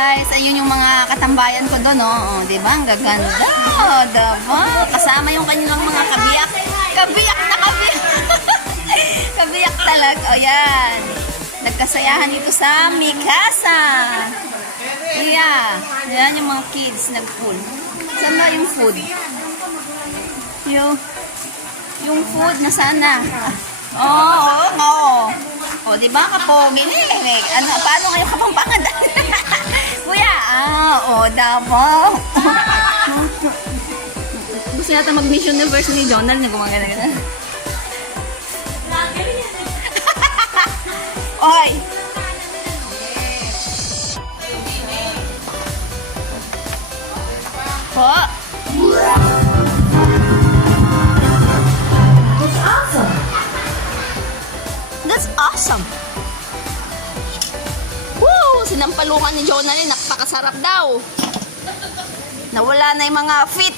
Guys, ayun yung mga katambayan ko doon, oh. Di ba? Ang gaganda. Oh, diba? Kasama yung kanilang mga kabiyak. Kabiyak na kabiyak. Kabiyak talaga. O, yan. Nagkasayahan dito sa Mikasa. Yeah. Yan yung mga kids nag-pool. Saan ba yung food? Yung food, nasaan na? Oo. O, di ba kapogi? Ano, paano ngayon kapampangan? Kuya, dabo. Gusto yata mag-Miss Universe ni Jonal na gumagana. Oy! Po! That's awesome! Woo! Sinampalungan ni Jonalyn, napakasarap daw. Nawala na yung mga fit.